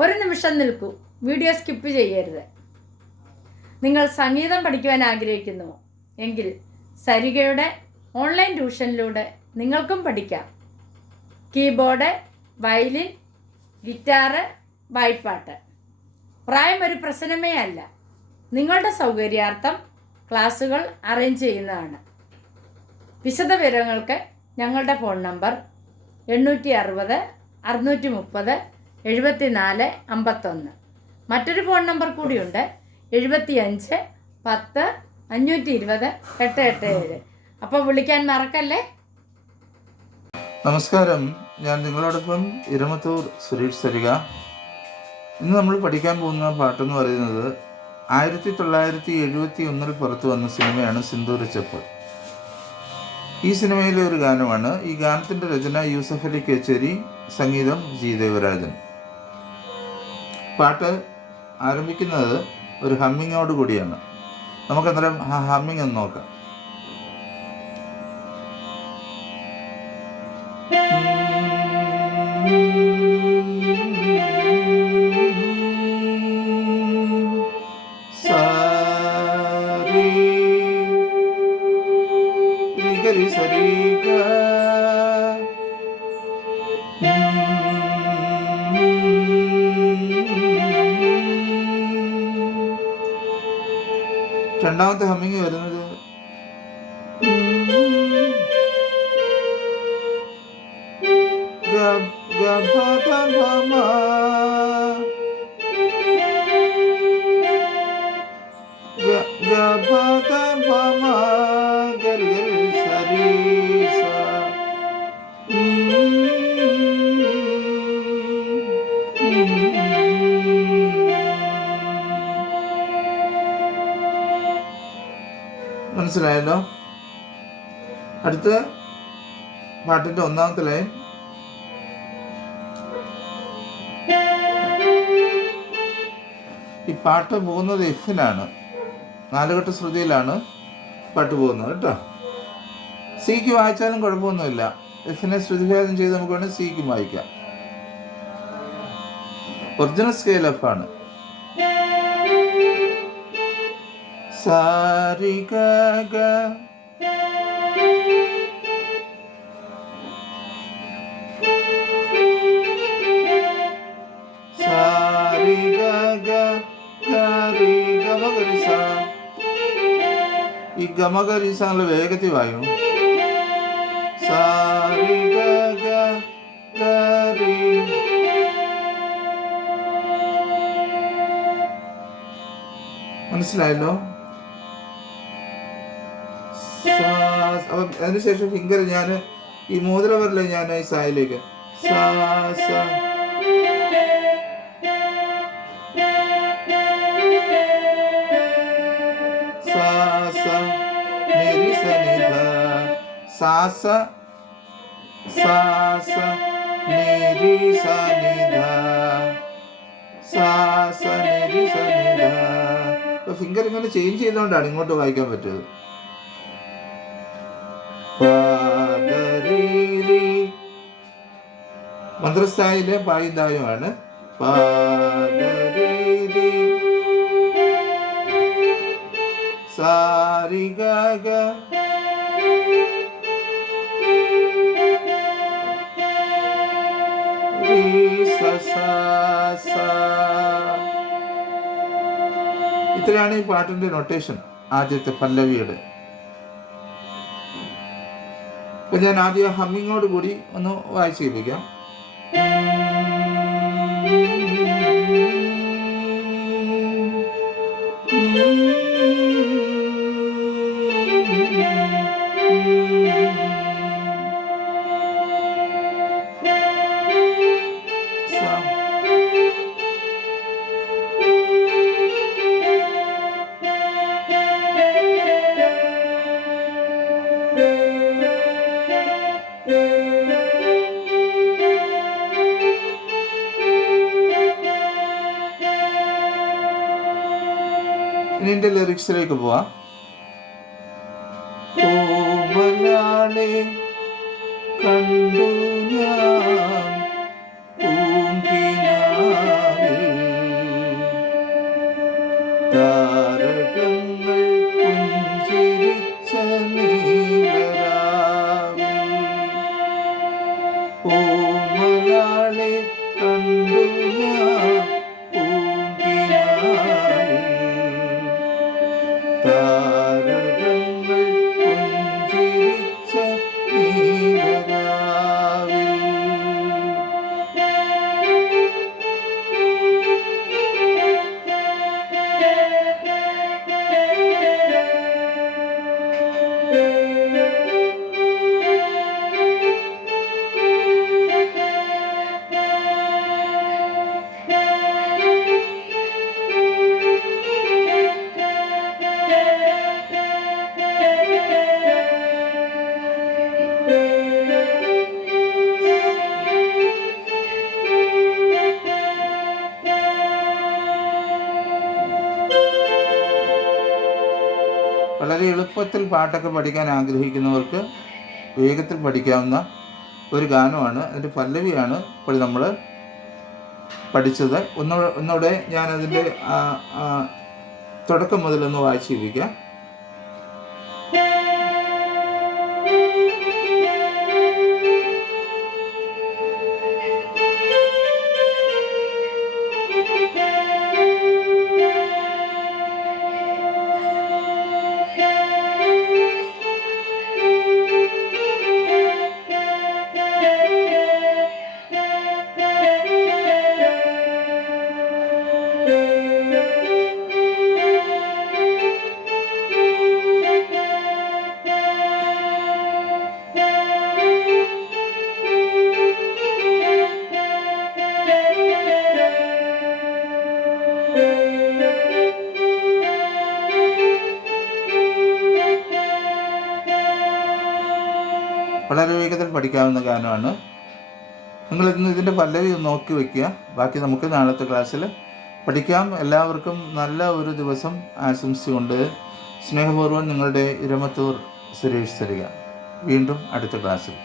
ഒരു നിമിഷം നിൽക്കൂ. വീഡിയോ സ്കിപ്പ് ചെയ്യരുത്. നിങ്ങൾ സംഗീതം പഠിക്കുവാൻ ആഗ്രഹിക്കുന്നു എങ്കിൽ സരികയുടെ ഓൺലൈൻ ട്യൂഷനിലൂടെ നിങ്ങൾക്കും പഠിക്കാം. കീബോർഡ് വയലിൻ ഗിറ്റാറ് വായ്പാട്ട്. പ്രായം ഒരു പ്രശ്നമേ അല്ല. നിങ്ങളുടെ സൗകര്യാർത്ഥം ക്ലാസ്സുകൾ അറേഞ്ച് ചെയ്യുന്നതാണ്. വിശദ വിവരങ്ങൾക്ക് ഞങ്ങളുടെ ഫോൺ നമ്പർ എണ്ണൂറ്റി അറുപത് അറുന്നൂറ്റി മുപ്പത് എഴുപത്തി നാല് അമ്പത്തൊന്ന്. മറ്റൊരു ഫോൺ നമ്പർ കൂടിയുണ്ട്. എഴുപത്തി അഞ്ച് പത്ത് അഞ്ഞൂറ്റി ഇരുപത് എട്ട് എട്ട് ഏഴ്. അപ്പോൾ വിളിക്കാൻ മറക്കല്ലേ? നമസ്കാരം. ഞാൻ നിങ്ങളോടൊപ്പം ഇരമത്തൂർ സുരേഷ് സരിക ഇന്ന് നമ്മൾ പഠിക്കാൻ പോകുന്ന പാട്ടെന്ന് പറയുന്നത് ആയിരത്തി തൊള്ളായിരത്തി എഴുപത്തി ഒന്നിൽ പുറത്തു വന്ന സിനിമയാണ് സിന്ദൂരച്ചപ്പ് ഈ സിനിമയിലെ ഒരു ഗാനമാണ്. ഈ ഗാനത്തിന്റെ രചന യൂസഫ് അലി കേച്ചേരി സംഗീതം ജി ദേവരാജൻ. പാട്ട് ആരംഭിക്കുന്നത് ഒരു ഹമ്മിങ്ങോട് കൂടിയാണ്. നമുക്കന്നേരം ആ ഹമ്മിങ് ഒന്ന് നോക്കാം. Thank ഗരി രണ്ടാമത്തെ ഹമ്മിങ് വരുന്നത് ഗ ഗ ഗ ഗ മനസ്സിലായല്ലോ? അടുത്ത പാട്ടിന്റെ ഒന്നാമത്തെ ലൈൻ. ഈ പാട്ട് പോകുന്നത് എഫിനാണ്. നാലുകെട്ട് ശ്രുതിയിലാണ് പാട്ട് പോകുന്നത് കേട്ടോ. സിക്ക് വായിച്ചാലും കുഴപ്പമൊന്നുമില്ല. എഫിനെ ശ്രുതിഭേദം ചെയ്ത് നമുക്ക് വേണമെങ്കിൽ സിക്ക് വായിക്കാം. ഒറിജിനൽ സ്കെയിൽ എഫ് ആണ് സാരി ഗ ഗ സാരി ഗ ഗ ഗരി ഗമഗരി സ ഈ അപ്പൊ അതിനുശേഷം ഫിംഗർ ഞാൻ ഈ മോതിര വരല ഞാൻ ഈ സായിലേക്ക്. സാസ സാസ സ നി ധ സാ സ സാ. സ നിരി സ. നി ധ സാ സ. നിരി സ നി ധ അപ്പൊ ഫിംഗർ ഇങ്ങനെ ചേഞ്ച് ചെയ്തുകൊണ്ടാണ് ഇങ്ങോട്ട് വായിക്കാൻ പറ്റിയത്. മന്ത്രസ്ഥായിലെ പായിദായമാണ്. ഇത്രയാണ് ഈ പാട്ടിന്റെ നൊട്ടേഷൻ ആദ്യത്തെ പല്ലവിയുടെ. അപ്പൊ ഞാൻ ആദ്യം ഹമ്മിങ്ങോട് കൂടി ഒന്ന് വായിച്ചു കേൾപ്പിക്കാം. Thank you. എന്റെ ലിറിക്സിലേക്ക് പോവാം. കണ്ടു ഞാൻ വളരെ എളുപ്പത്തിൽ പാട്ടൊക്കെ പഠിക്കാൻ ആഗ്രഹിക്കുന്നവർക്ക് വേഗത്തിൽ പഠിക്കാവുന്ന ഒരു ഗാനമാണ്. അതിന്റെ പല്ലവിയാണ് ഇപ്പോൾ നമ്മൾ പഠിച്ചത്. ഒന്നോ ഒന്നോടെ ഞാനതിന്റെ തുടക്കം മുതലൊന്ന് വായിച്ചു കേൾപ്പിക്കാം വളരെ വേഗത്തിൽ പഠിക്കാവുന്ന ഗാനമാണ്. നിങ്ങൾ ഇന്ന് ഇതിന്റെ പല്ലവി ഒന്ന് നോക്കി വയ്ക്കുക ബാക്കി നമുക്ക് നാളത്തെ ക്ലാസ്സിൽ പഠിക്കാം. എല്ലാവർക്കും നല്ല ഒരു ദിവസം ആശംസിച്ചുകൊണ്ട് സ്നേഹപൂർവം നിങ്ങളുടെ ഇരമത്തൂർ സുരേഷ് തരിക വീണ്ടും അടുത്ത ക്ലാസ്സിൽ.